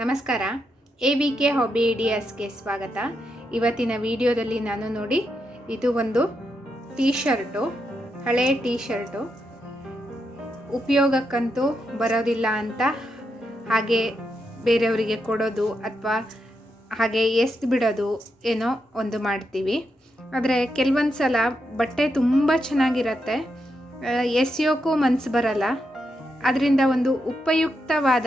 ನಮಸ್ಕಾರ. A V K hobby ಐಡಿಯಾಸ್ಗೆ ಸ್ವಾಗತ. ಇವತ್ತಿನ ವಿಡಿಯೋದಲ್ಲಿ ನಾನು ನೋಡಿ, ಇದು ಒಂದು ಟೀ ಶರ್ಟು ಹಳೆ ಟೀ ಶರ್ಟು ಉಪಯೋಗಕ್ಕಂತೂ ಬರೋದಿಲ್ಲ ಅಂತ ಹಾಗೆ ಬೇರೆಯವರಿಗೆ ಕೊಡೋದು ಅಥವಾ ಹಾಗೆ ಎಸ್ದು ಬಿಡೋದು ಏನೋ ಒಂದು ಮಾಡ್ತೀವಿ. ಆದರೆ ಕೆಲವೊಂದು ಸಲ ಬಟ್ಟೆ ತುಂಬ ಚೆನ್ನಾಗಿರತ್ತೆ. ಎಸೆಯೋಕ್ಕೂ ಮನಸ್ಸು ಬರಲ್ಲ. ಅದರಿಂದ ಒಂದು ಉಪಯುಕ್ತವಾದ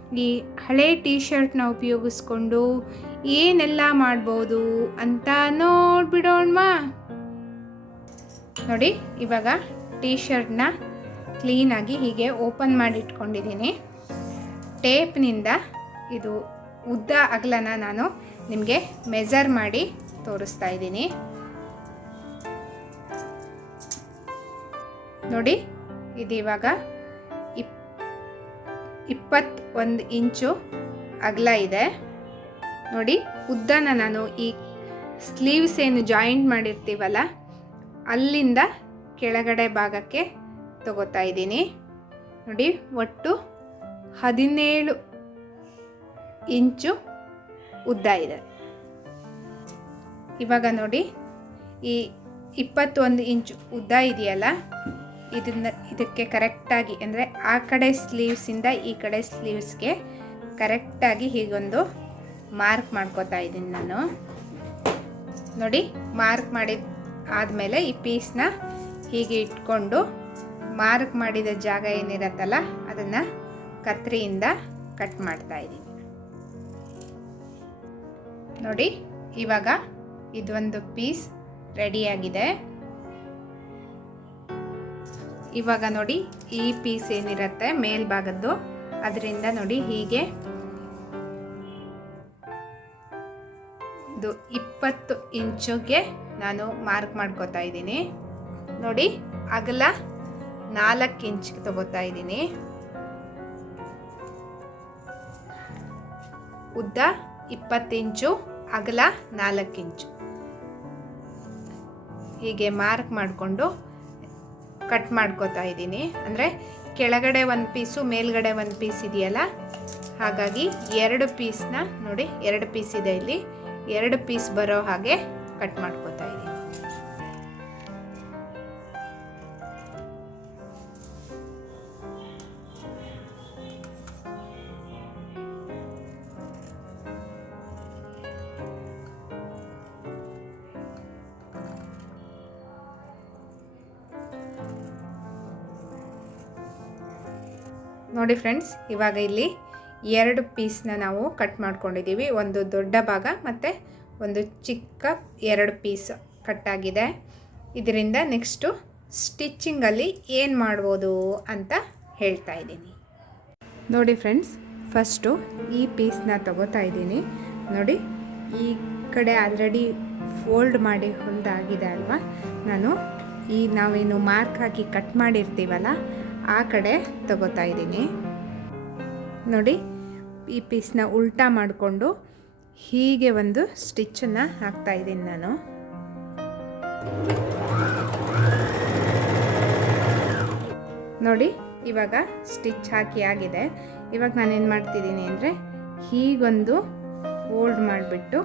ಈ ಹಳೆ ಟೀ ಶರ್ಟ್ನ ಉಪಯೋಗಿಸ್ಕೊಂಡು ಏನೆಲ್ಲ ಮಾಡ್ಬೋದು ಅಂತ ನೋಡ್ಬಿಡೋಣವಾ? ನೋಡಿ, ಇವಾಗ ಟೀ ಶರ್ಟ್ನ ಕ್ಲೀನಾಗಿ ಹೀಗೆ ಓಪನ್ ಮಾಡಿಟ್ಕೊಂಡಿದ್ದೀನಿ. ಟೇಪ್ನಿಂದ ಇದು ಉದ್ದ ಅಗಲನ ನಾನು ನಿಮಗೆ ಮೆಜರ್ ಮಾಡಿ ತೋರಿಸ್ತಾ ಇದ್ದೀನಿ. ನೋಡಿ ಇದು ಇವಾಗ ಇಪ್ಪತ್ತೊಂದು ಇಂಚು ಅಗಲ ಇದೆ. ನೋಡಿ, ಉದ್ದನ ನಾನು ಈ ಸ್ಲೀವ್ಸ್ ಏನು ಜಾಯಿಂಟ್ ಮಾಡಿರ್ತೀವಲ್ಲ, ಅಲ್ಲಿಂದ ಕೆಳಗಡೆ ಭಾಗಕ್ಕೆ ತಗೋತಾ ಇದ್ದೀನಿ. ನೋಡಿ, ಒಟ್ಟು ಹದಿನೇಳು ಇಂಚು ಉದ್ದ ಇದೆ. ಇವಾಗ ನೋಡಿ, ಈ ಇಪ್ಪತ್ತೊಂದು ಇಂಚು ಉದ್ದ ಇದೆಯಲ್ಲ ಇದನ್ನ ಇದಕ್ಕೆ ಕರೆಕ್ಟಾಗಿ ಅಂದರೆ ಆ ಕಡೆ ಸ್ಲೀವ್ಸಿಂದ ಈ ಕಡೆ ಸ್ಲೀವ್ಸ್ಗೆ ಕರೆಕ್ಟಾಗಿ ಹೀಗೊಂದು ಮಾರ್ಕ್ ಮಾಡ್ಕೋತಾ ಇದ್ದೀನಿ ನಾನು. ನೋಡಿ ಮಾರ್ಕ್ ಮಾಡಿದ ಆದಮೇಲೆ ಈ ಪೀಸ್ನ ಹೀಗೆ ಇಟ್ಕೊಂಡು ಮಾರ್ಕ್ ಮಾಡಿದ ಜಾಗ ಏನಿರತ್ತಲ್ಲ, ಅದನ್ನು ಕತ್ರಿಯಿಂದ ಕಟ್ ಮಾಡ್ತಾ ಇದ್ದೀನಿ. ನೋಡಿ, ಇವಾಗ ಇದೊಂದು ಪೀಸ್ ರೆಡಿಯಾಗಿದೆ ಇವಾಗ ನೋಡಿ ಈ ಪೀಸ್ ಏನಿರುತ್ತೆ ಮೇಲ್ಭಾಗದ್ದು. ಅದರಿಂದ ನೋಡಿ ಹೀಗೆ. ಇದು ಇಪ್ಪತ್ತು ಇಂಚುಗೆ ನಾನು ಮಾರ್ಕ್ ಮಾಡ್ಕೋತಾ ಇದ್ದೀನಿ. ನೋಡಿ, ಅಗಲ ನಾಲ್ಕು ಇಂಚಿಗೆ ತಗೋತಾ ಇದ್ದೀನಿ. ಉದ್ದ ಇಪ್ಪತ್ತು ಇಂಚು, ಅಗಲ ನಾಲ್ಕು ಇಂಚು. ಹೀಗೆ ಮಾರ್ಕ್ ಮಾಡಿಕೊಂಡು ಕಟ್ ಮಾಡ್ಕೋತಾ ಇದ್ದೀನಿ. ಅಂದರೆ ಕೆಳಗಡೆ ಒಂದು ಪೀಸು ಮೇಲ್ಗಡೆ ಒಂದು ಪೀಸ್ ಇದೆಯಲ್ಲ? ಹಾಗಾಗಿ ಎರಡು ಪೀಸ್ನ ನೋಡಿ, ಎರಡು ಪೀಸ್ ಇದೆ ಇಲ್ಲಿ. ಎರಡು ಪೀಸ್ ಬರೋ ಹಾಗೆ ಕಟ್ ಮಾಡ್ಕೋತಾ ಇದ್ದೀನಿ. ನೋಡಿ ಫ್ರೆಂಡ್ಸ್ ಇವಾಗ ಇಲ್ಲಿ ಎರಡು ಪೀಸ್ನ ನಾವು ಕಟ್ ಮಾಡ್ಕೊಂಡಿದ್ದೀವಿ ಒಂದು ದೊಡ್ಡ ಭಾಗ ಮತ್ತು ಒಂದು ಚಿಕ್ಕ ಎರಡು ಪೀಸ್ ಕಟ್ಟಾಗಿದೆ ಇದರಿಂದ ನೆಕ್ಸ್ಟು ಸ್ಟಿಚ್ಚಿಂಗಲ್ಲಿ ಏನು ಮಾಡ್ಬೋದು ಅಂತ ಹೇಳ್ತಾ ಇದ್ದೀನಿ. ನೋಡಿ ಫ್ರೆಂಡ್ಸ್ ಫಸ್ಟು ಈ ಪೀಸ್ನ ತಗೋತಾ ಇದ್ದೀನಿ. ನೋಡಿ, ಈ ಕಡೆ ಆಲ್ರೆಡಿ ಫೋಲ್ಡ್ ಮಾಡಿ ಹೊಲ್ದಾಗಿದೆ ಅಲ್ವಾ? ನಾನು ಈ ನಾವೇನು ಮಾರ್ಕ್ ಹಾಕಿ ಕಟ್ ಮಾಡಿರ್ತೀವಲ್ಲ ಆ ಕಡೆ ತಗೋತಾ ಇದ್ದೀನಿ. ನೋಡಿ, ಈ ಪೀಸ್ನ ಉಲ್ಟಾ ಮಾಡಿಕೊಂಡು ಹೀಗೆ ಒಂದು ಸ್ಟಿಚ್ಚನ್ನು ಹಾಕ್ತಾ ಇದ್ದೀನಿ ನಾನು. ನೋಡಿ, ಇವಾಗ ಸ್ಟಿಚ್ ಹಾಕಿ ಆಗಿದೆ. ಇವಾಗ ನಾನೇನು ಮಾಡ್ತಿದ್ದೀನಿ ಅಂದರೆ ಹೀಗೊಂದು ಫೋಲ್ಡ್ ಮಾಡಿಬಿಟ್ಟು,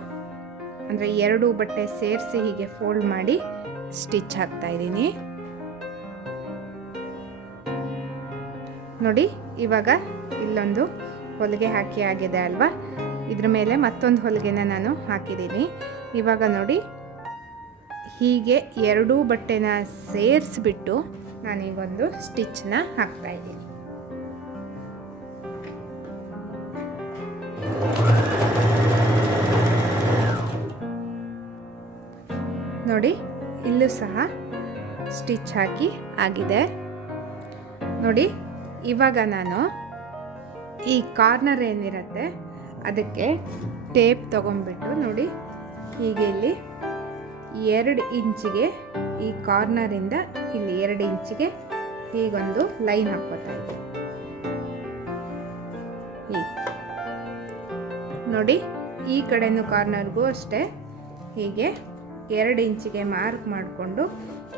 ಅಂದರೆ ಎರಡು ಬಟ್ಟೆ ಸೇರಿಸಿ ಹೀಗೆ ಫೋಲ್ಡ್ ಮಾಡಿ ಸ್ಟಿಚ್ ಹಾಕ್ತಾ ಇದ್ದೀನಿ. ನೋಡಿ, ಇವಾಗ ಇಲ್ಲೊಂದು ಹೊಲಿಗೆ ಹಾಕಿ ಆಗಿದೆ ಅಲ್ವಾ? ಇದ್ರ ಮೇಲೆ ಮತ್ತೊಂದು ಹೊಲಿಗೆನ ನಾನು ಹಾಕಿದ್ದೀನಿ. ಇವಾಗ ನೋಡಿ, ಹೀಗೆ ಎರಡೂ ಬಟ್ಟೆನ ಸೇರಿಸ್ಬಿಟ್ಟು ನಾನೀಗೊಂದು ಸ್ಟಿಚ್ನ ಹಾಕ್ತಾ ಇದ್ದೀನಿ. ನೋಡಿ, ಇಲ್ಲೂ ಸಹ ಸ್ಟಿಚ್ ಹಾಕಿ ಆಗಿದೆ. ನೋಡಿ ಇವಾಗ ನಾನು ಈ ಕಾರ್ನರ್ ಏನಿರುತ್ತೆ, ಅದಕ್ಕೆ ಟೇಪ್ ತೊಗೊಂಡ್ಬಿಟ್ಟು ನೋಡಿ, ಹೀಗೆ ಇಲ್ಲಿ ಎರಡು ಇಂಚಿಗೆ ಈ ಕಾರ್ನರಿಂದ ಇಲ್ಲಿ ಎರಡು ಇಂಚಿಗೆ ಹೀಗೊಂದು ಲೈನ್ ಹಾಕ್ಕೋತಾ ಇದ್ದೀನಿ ಹೀಗೆ. ನೋಡಿ, ಈ ಕಡೆನೂ ಕಾರ್ನರ್ಗೂ ಅಷ್ಟೇ, ಹೀಗೆ ಎರಡು ಇಂಚಿಗೆ ಮಾರ್ಕ್ ಮಾಡಿಕೊಂಡು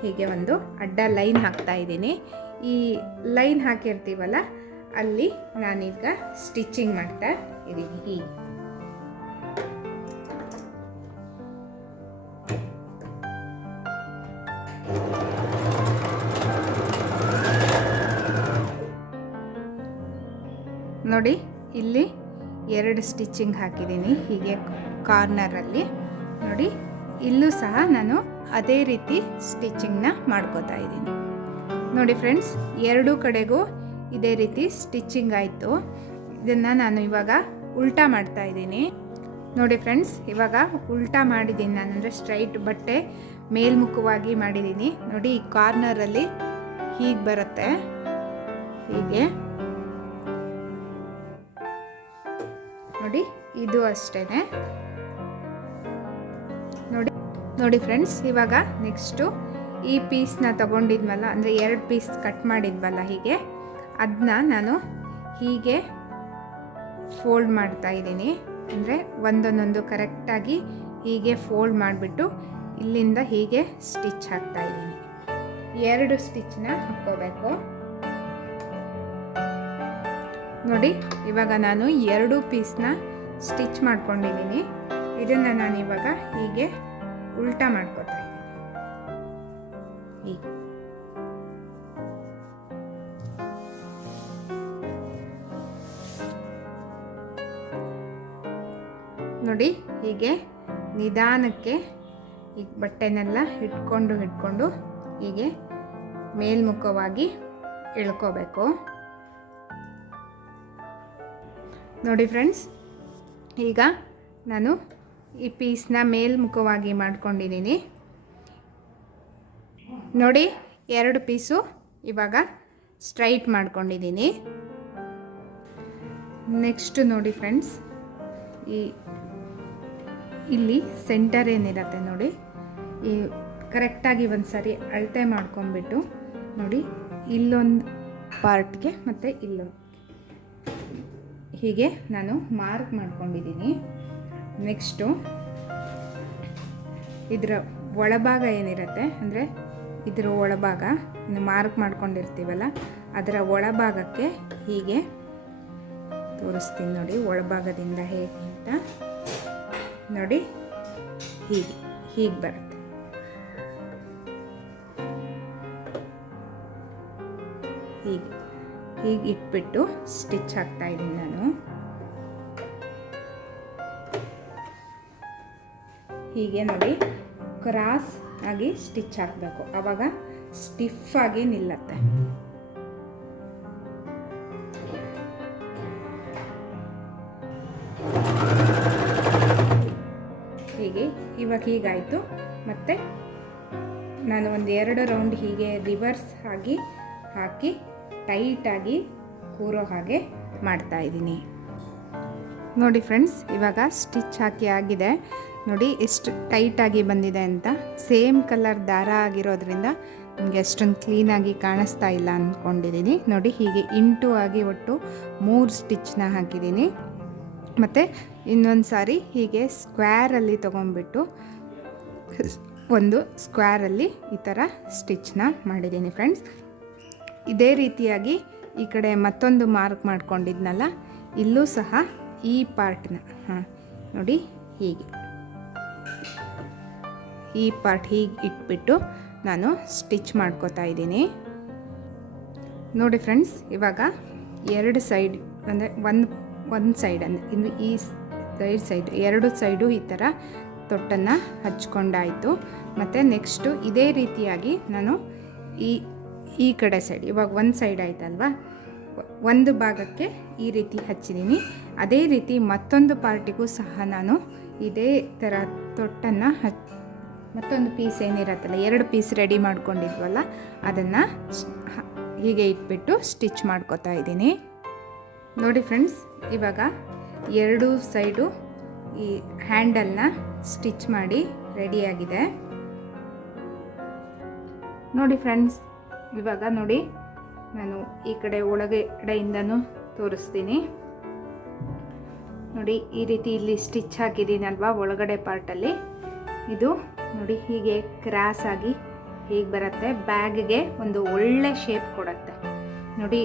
ಹೀಗೆ ಒಂದು ಅಡ್ಡ ಲೈನ್ ಹಾಕ್ತಾ ಇದ್ದೀನಿ. ಈ ಲೈನ್ ಹಾಕಿರ್ತೀವಲ್ಲ ಅಲ್ಲಿ ನಾನೀಗ ಸ್ಟಿಚಿಂಗ್ ಮಾಡ್ತಾ ಇದ್ದೀನಿ. ಹೀಗೆ ನೋಡಿ ಇಲ್ಲಿ ಎರಡು ಸ್ಟಿಚಿಂಗ್ ಹಾಕಿದ್ದೀನಿ ಹೀಗೆ ಕಾರ್ನರಲ್ಲಿ ನೋಡಿ ಇಲ್ಲೂ ಸಹ ನಾನು ಅದೇ ರೀತಿ ಸ್ಟಿಚಿಂಗ್ನ ಮಾಡ್ಕೋತಾ ಇದ್ದೀನಿ. ನೋಡಿ ಫ್ರೆಂಡ್ಸ್, ಎರಡೂ ಕಡೆಗೂ ಇದೇ ರೀತಿ ಸ್ಟಿಚ್ಚಿಂಗ್ ಆಯಿತು. ಇದನ್ನು ನಾನು ಇವಾಗ ಉಲ್ಟಾ ಮಾಡ್ತಾ ಇದ್ದೀನಿ. ನೋಡಿ ಫ್ರೆಂಡ್ಸ್, ಇವಾಗ ಉಲ್ಟಾ ಮಾಡಿದ್ದೀನಿ ನಾನು, ಅಂದರೆ ಸ್ಟ್ರೈಟ್ ಬಟ್ಟೆ ಮೇಲ್ಮುಖವಾಗಿ ಮಾಡಿದ್ದೀನಿ. ನೋಡಿ, ಈ ಕಾರ್ನರಲ್ಲಿ ಹೀಗೆ ಬರುತ್ತೆ. ಹೀಗೆ. ನೋಡಿ, ಇದು ಅಷ್ಟೇ ನೋಡಿ ನೋಡಿ ಫ್ರೆಂಡ್ಸ್, ಇವಾಗ ನೆಕ್ಸ್ಟು ಈ ಪೀಸ್ನ ತಗೊಂಡಿದ್ವಲ್ಲ, ಅಂದರೆ ಎರಡು ಪೀಸ್ ಕಟ್ ಮಾಡಿದ್ವಲ್ಲ ಹೀಗೆ ಅದನ್ನ ನಾನು ಹೀಗೆ ಫೋಲ್ಡ್ ಮಾಡ್ತಾ ಇದ್ದೀನಿ. ಅಂದರೆ ಒಂದೊಂದೊಂದು ಕರೆಕ್ಟಾಗಿ ಹೀಗೆ ಫೋಲ್ಡ್ ಮಾಡಿಬಿಟ್ಟು ಇಲ್ಲಿಂದ ಹೀಗೆ ಸ್ಟಿಚ್ ಹಾಕ್ತಾ ಇದ್ದೀನಿ. ಎರಡು ಸ್ಟಿಚ್ನ ಹಾಕ್ಕೋಬೇಕು. ನೋಡಿ, ಇವಾಗ ನಾನು ಎರಡು ಪೀಸ್ನ ಸ್ಟಿಚ್ ಮಾಡ್ಕೊಂಡಿದ್ದೀನಿ. ಇದನ್ನು ನಾನು ಇವಾಗ ಹೀಗೆ ಉಲ್ಟಾ ಮಾಡ್ಕೋತಾ ಇದ್ದೀನಿ. ನೋಡಿ, ಹೀಗೆ ನಿಧಾನಕ್ಕೆ ಈ ಬಟ್ಟೆನೆಲ್ಲ ಹಿಡ್ಕೊಂಡು ಹಿಡ್ಕೊಂಡು ಹೀಗೆ ಮೇಲ್ಮುಖವಾಗಿ ಇಳ್ಕೋಬೇಕು. ನೋಡಿ ಫ್ರೆಂಡ್ಸ್, ಈಗ ನಾನು ಈ ಪೀಸ್ನ ಮೇಲ್ಮುಖವಾಗಿ ಮಾಡ್ಕೊಂಡಿದ್ದೀನಿ. ನೋಡಿ, ಎರಡು ಪೀಸು ಇವಾಗ ಸ್ಟ್ರೈಟ್ ಮಾಡ್ಕೊಂಡಿದ್ದೀನಿ. ನೆಕ್ಸ್ಟ್ ನೋಡಿ ಫ್ರೆಂಡ್ಸ್ ಈ ಇಲ್ಲಿ ಸೆಂಟರ್ ಏನಿರತ್ತೆ ನೋಡಿ, ಈ ಕರೆಕ್ಟಾಗಿ ಒಂದು ಸರಿ ಅಳತೆ ಮಾಡ್ಕೊಂಬಿಟ್ಟು ನೋಡಿ, ಇಲ್ಲೊಂದು ಪಾರ್ಟ್ಗೆ ಮತ್ತು ಇಲ್ಲೊಂದು. ಹೀಗೆ ನಾನು ಮಾರ್ಕ್ ಮಾಡ್ಕೊಂಡಿದ್ದೀನಿ. ನೆಕ್ಸ್ಟು ಇದರ ಒಳಭಾಗ ಏನಿರುತ್ತೆ ಅಂದರೆ ಇದರ ಒಳಭಾಗ ಮಾರ್ಕ್ ಮಾಡ್ಕೊಂಡಿರ್ತೀವಲ್ಲ, ಅದರ ಒಳಭಾಗಕ್ಕೆ ಹೀಗೆ ತೋರಿಸ್ತೀನಿ ನೋಡಿ, ಒಳಭಾಗದಿಂದ ಹೇಗೆ ಅಂತ. ನೋಡಿ, ಹೀಗೆ ಹೀಗೆ ಬರುತ್ತೆ. ಹೀಗೆ ಹೀಗೆ ಇಟ್ಬಿಟ್ಟು ಸ್ಟಿಚ್ ಹಾಕ್ತಾ ಇದ್ದೀನಿ ನಾನು. ಹೀಗೆ ನೋಡಿ, ಕ್ರಾಸ್ ಆಗಿ ಸ್ಟಿಚ್ ಹಾಕಬೇಕು. ಆವಾಗ ಸ್ಟಿಫ್ ಆಗಿ ನಿಲ್ಲತ್ತೆ. ಹೀಗೆ ಇವಾಗ ಹೀಗಾಯಿತು. ಮತ್ತು ನಾನು ಒಂದು ಎರಡು ರೌಂಡ್ ಹೀಗೆ ರಿವರ್ಸ್ ಆಗಿ ಹಾಕಿ ಟೈಟಾಗಿ ಕೂರೋ ಹಾಗೆ ಮಾಡ್ತಾ ಇದ್ದೀನಿ. ನೋಡಿ ಫ್ರೆಂಡ್ಸ್ ಇವಾಗ ಸ್ಟಿಚ್ ಹಾಕಿ ಆಗಿದೆ. ನೋಡಿ, ಎಷ್ಟು ಟೈಟಾಗಿ ಬಂದಿದೆ ಅಂತ. ಸೇಮ್ ಕಲರ್ ದಾರ ಆಗಿರೋದ್ರಿಂದ ನಿಮಗೆ ಅಷ್ಟೊಂದು ಕ್ಲೀನಾಗಿ ಕಾಣಿಸ್ತಾ ಇಲ್ಲ ಅಂದ್ಕೊಂಡಿದ್ದೀನಿ ನೋಡಿ, ಹೀಗೆ ಇಂಟು ಆಗಿ ಒಟ್ಟು ಮೂರು ಸ್ಟಿಚ್ನ ಹಾಕಿದ್ದೀನಿ ಮತ್ತು ಇನ್ನೊಂದು ಸಾರಿ ಹೀಗೆ ಸ್ಕ್ವೇರಲ್ಲಿ ತೊಗೊಂಡ್ಬಿಟ್ಟು ಒಂದು ಸ್ಕ್ವೇರಲ್ಲಿ ಈ ಥರ ಸ್ಟಿಚ್ನ ಮಾಡಿದ್ದೀನಿ ಫ್ರೆಂಡ್ಸ್ ಇದೇ ರೀತಿಯಾಗಿ ಈ ಕಡೆ ಮತ್ತೊಂದು ಮಾರ್ಕ್ ಮಾಡ್ಕೊಂಡಿದ್ನಲ್ಲ, ಇಲ್ಲೂ ಸಹ ಈ ಪಾರ್ಟ್ನ ಹಾಂ, ನೋಡಿ, ಹೀಗೆ. ಈ ಪಾರ್ಟ್ ಹೀಗೆ ಇಟ್ಬಿಟ್ಟು ನಾನು ಸ್ಟಿಚ್ ಮಾಡ್ಕೋತಾ ಇದ್ದೀನಿ. ನೋಡಿ ಫ್ರೆಂಡ್ಸ್, ಇವಾಗ ಎರಡು ಸೈಡ್, ಅಂದರೆ ಒಂದು ಒಂದು ಸೈಡ್ ಅಂದರೆ ಇನ್ನು ಈ ಸೈಡ್ ಸೈಡ್, ಎರಡು ಸೈಡು ಈ ಥರ ತೊಟ್ಟನ್ನು ಹಚ್ಕೊಂಡಾಯಿತು. ಮತ್ತು ನೆಕ್ಸ್ಟು ಇದೇ ರೀತಿಯಾಗಿ ನಾನು ಈ ಈ ಕಡೆ ಸೈಡ್, ಇವಾಗ ಒಂದು ಸೈಡ್ ಆಯ್ತಲ್ವಾ? ಒಂದು ಭಾಗಕ್ಕೆ ಈ ರೀತಿ ಹಚ್ಚಿದ್ದೀನಿ. ಅದೇ ರೀತಿ ಮತ್ತೊಂದು ಪಾರ್ಟಿಗೂ ಸಹ ನಾನು ಇದೇ ಥರ ತೊಟ್ಟನ್ನು ಹಚ್ ಮತ್ತೊಂದು ಪೀಸ್ ಏನಿರತ್ತಲ್ಲ, ಎರಡು ಪೀಸ್ ರೆಡಿ ಮಾಡ್ಕೊಂಡಿದ್ವಲ್ಲ, ಅದನ್ನು ಹೀಗೆ ಇಟ್ಬಿಟ್ಟು ಸ್ಟಿಚ್ ಮಾಡ್ಕೋತಾ ಇದ್ದೀನಿ. ನೋಡಿ ಫ್ರೆಂಡ್ಸ್ ಇವಾಗ ಎರಡು ಸೈಡು ಈ ಹ್ಯಾಂಡಲ್ನ ಸ್ಟಿಚ್ ಮಾಡಿ ರೆಡಿಯಾಗಿದೆ ನೋಡಿ ಫ್ರೆಂಡ್ಸ್ ಇವಾಗ ನೋಡಿ, ನಾನು ಈ ಕಡೆ ಒಳಗಡೆಯಿಂದನೂ ತೋರಿಸ್ತೀನಿ. ನೋಡಿ, ಈ ರೀತಿ ಇಲ್ಲಿ ಸ್ಟಿಚ್ ಹಾಕಿದ್ದೀನಲ್ವಾ ಒಳಗಡೆ ಪಾರ್ಟಲ್ಲಿ ಇದು ನೋಡಿ, ಹೀಗೆ ಕ್ರಾಸ್ ಆಗಿ ಹೀಗೆ ಬರುತ್ತೆ? ಬ್ಯಾಗ್ಗೆ ಒಂದು ಒಳ್ಳೆ ಶೇಪ್ ಕೊಡುತ್ತೆ. ನೋಡಿ,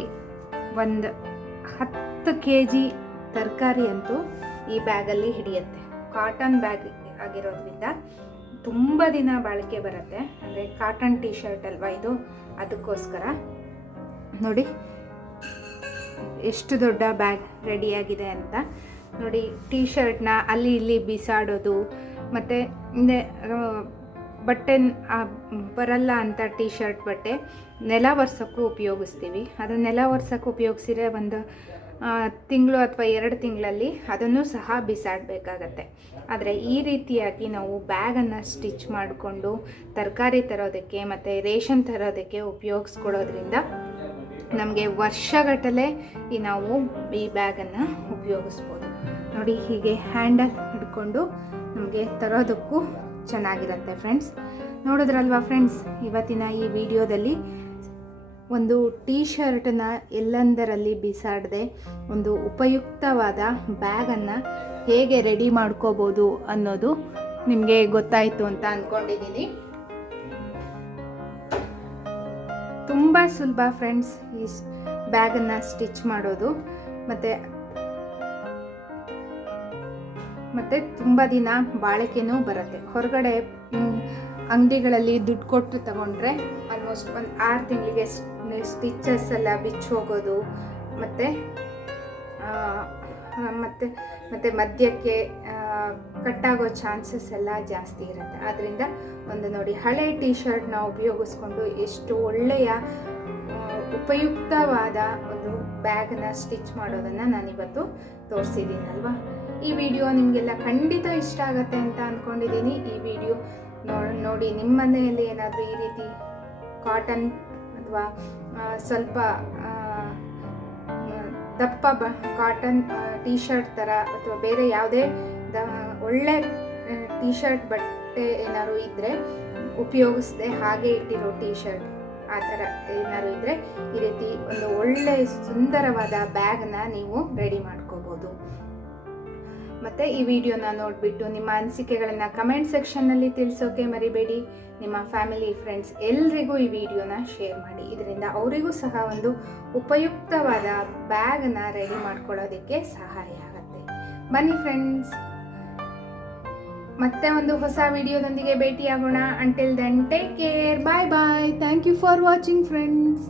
ಒಂದು ಹತ್ತು ಕೆ ಜಿ ತರಕಾರಿ ಅಂತೂ ಈ ಬ್ಯಾಗಲ್ಲಿ ಹಿಡಿಯುತ್ತೆ. ಕಾಟನ್ ಬ್ಯಾಗ್ ಆಗಿರೋದ್ರಿಂದ ತುಂಬ ದಿನ ಬಾಳಿಕೆ ಬರುತ್ತೆ. ಅಂದರೆ ಕಾಟನ್ ಟೀ ಶರ್ಟ್ ಅಲ್ವಾ ಇದು? ಅದಕ್ಕೋಸ್ಕರ. ನೋಡಿ, ಎಷ್ಟು ದೊಡ್ಡ ಬ್ಯಾಗ್ ರೆಡಿಯಾಗಿದೆ ಅಂತ. ನೋಡಿ ಟೀ ಶರ್ಟ್ನ ಅಲ್ಲಿ ಇಲ್ಲಿ ಬಿಸಾಡೋದು ಮತ್ತು ಬಟ್ಟೆ ಆ, ಬರಲ್ಲ ಅಂತ ಟೀ ಶರ್ಟ್ ಬಟ್ಟೆ ನೆಲ ಒರ್ಸೋಕ್ಕೂ ಉಪಯೋಗಿಸ್ತೀವಿ. ಅದು ನೆಲ ಒರ್ಸೋಕ್ಕೆ ಉಪಯೋಗಿಸಿದ್ರೆ ಒಂದು ತಿಂಗಳು ಅಥವಾ ಎರಡು ತಿಂಗಳಲ್ಲಿ ಅದನ್ನು ಸಹ ಬಿಸಾಡಬೇಕಾಗತ್ತೆ. ಆದರೆ ಈ ರೀತಿಯಾಗಿ ನಾವು ಬ್ಯಾಗನ್ನು ಸ್ಟಿಚ್ ಮಾಡಿಕೊಂಡು ತರಕಾರಿ ತರೋದಕ್ಕೆ ಮತ್ತು ರೇಷನ್ ತರೋದಕ್ಕೆ ಉಪಯೋಗಿಸ್ಕೊಳ್ಳೋದ್ರಿಂದ ನಮಗೆ ವರ್ಷಗಟ್ಟಲೆ ಈ ನಾವು ಈ ಬ್ಯಾಗನ್ನು ಉಪಯೋಗಿಸ್ಬೋದು. ನೋಡಿ ಹೀಗೆ ಹ್ಯಾಂಡಲ್ ಹಿಡ್ಕೊಂಡು ನಮಗೆ ತರೋದಕ್ಕೂ ಚೆನ್ನಾಗಿರುತ್ತೆ ಫ್ರೆಂಡ್ಸ್ ನೋಡಿದ್ರಲ್ವಾ ಫ್ರೆಂಡ್ಸ್ ಇವತ್ತಿನ ಈ ವಿಡಿಯೋದಲ್ಲಿ ಒಂದು ಟೀ ಶರ್ಟನ್ನ ಎಲ್ಲಂದರಲ್ಲಿ ಬಿಸಾಡದೆ ಒಂದು ಉಪಯುಕ್ತವಾದ ಬ್ಯಾಗನ್ನು ಹೇಗೆ ರೆಡಿ ಮಾಡ್ಕೋಬೋದು ಅನ್ನೋದು ನಿಮಗೆ ಗೊತ್ತಾಯಿತು ಅಂತ ಅಂದ್ಕೊಂಡಿದ್ದೀನಿ ತುಂಬ ಸುಲಭ ಫ್ರೆಂಡ್ಸ್ ಈ ಬ್ಯಾಗನ್ನು ಸ್ಟಿಚ್ ಮಾಡೋದು. ಮತ್ತು ಮತ್ತು ತುಂಬ ದಿನ ಬಾಳಿಕೆನೂ ಬರುತ್ತೆ. ಹೊರಗಡೆ ಅಂಗಡಿಗಳಲ್ಲಿ ದುಡ್ಡು ಕೊಟ್ಟು ತಗೊಂಡ್ರೆ ಆಲ್ಮೋಸ್ಟ್ ಒಂದು ಆರು ತಿಂಗಳಿಗೆ ಸ್ಟಿಚಸ್ ಎಲ್ಲ ಬಿಚ್ಚಿ ಹೋಗೋದು. ಮತ್ತು ಮತ್ತು ಮತ್ತು ಮಧ್ಯಕ್ಕೆ ಕಟ್ಟಾಗೋ ಚಾನ್ಸಸ್ ಎಲ್ಲ ಜಾಸ್ತಿ ಇರುತ್ತೆ. ಆದ್ದರಿಂದ ಒಂದು ನೋಡಿ ಹಳೆ ಟಿ ಶರ್ಟ್ನ ಉಪಯೋಗಿಸ್ಕೊಂಡು ಎಷ್ಟು ಒಳ್ಳೆಯ ಉಪಯುಕ್ತವಾದ ಒಂದು ಬ್ಯಾಗನ್ನ ಸ್ಟಿಚ್ ಮಾಡೋದನ್ನು ನಾನಿವತ್ತು ತೋರಿಸಿದ್ದೀನಲ್ವಾ? ಈ ವಿಡಿಯೋ ನಿಮಗೆಲ್ಲ ಖಂಡಿತ ಇಷ್ಟ ಆಗುತ್ತೆ ಅಂತ ಅಂದ್ಕೊಂಡಿದ್ದೀನಿ ಈ ವಿಡಿಯೋ ನೋಡಿ, ನಿಮ್ಮ ಮನೆಯಲ್ಲಿ ಏನಾದರೂ ಈ ರೀತಿ ಕಾಟನ್ ಅಥವಾ ಸ್ವಲ್ಪ ದಪ್ಪ ಬ ಕಾಟನ್ ಟೀ ಶರ್ಟ್ ಥರ ಅಥವಾ ಬೇರೆ ಯಾವುದೇ ದ, ಒಳ್ಳೆ ಟೀ ಶರ್ಟ್ ಬಟ್ಟೆ ಏನಾದ್ರು ಇದ್ದರೆ ಉಪಯೋಗಿಸದೆ ಹಾಗೆ ಇಟ್ಟಿರೋ ಟೀ ಶರ್ಟ್ ಆ ಥರ ಏನಾದ್ರು ಇದ್ದರೆ ಈ ರೀತಿ ಒಂದು ಒಳ್ಳೆ ಸುಂದರವಾದ ಬ್ಯಾಗ್ನ ನೀವು ರೆಡಿ ಮಾಡ್ಕೋಬೋದು. ಮತ್ತು ಈ ವಿಡಿಯೋನ ನೋಡಿಬಿಟ್ಟು ನಿಮ್ಮ ಅನಿಸಿಕೆಗಳನ್ನು ಕಮೆಂಟ್ ಸೆಕ್ಷನ್ನಲ್ಲಿ ತಿಳಿಸೋಕೆ ಮರಿಬೇಡಿ. ನಿಮ್ಮ ಫ್ಯಾಮಿಲಿ ಫ್ರೆಂಡ್ಸ್ ಎಲ್ರಿಗೂ ಈ ವಿಡಿಯೋನ ಶೇರ್ ಮಾಡಿ. ಇದರಿಂದ ಅವರಿಗೂ ಸಹ ಒಂದು ಉಪಯುಕ್ತವಾದ ಬ್ಯಾಗನ್ನು ರೆಡಿ ಮಾಡ್ಕೊಳ್ಳೋದಕ್ಕೆ ಸಹಾಯ ಆಗುತ್ತೆ. ಬನ್ನಿ ಫ್ರೆಂಡ್ಸ್ ಮತ್ತೆ ಒಂದು ಹೊಸ ವಿಡಿಯೋದೊಂದಿಗೆ ಭೇಟಿಯಾಗೋಣ. Until then take care bye bye thank you for watching friends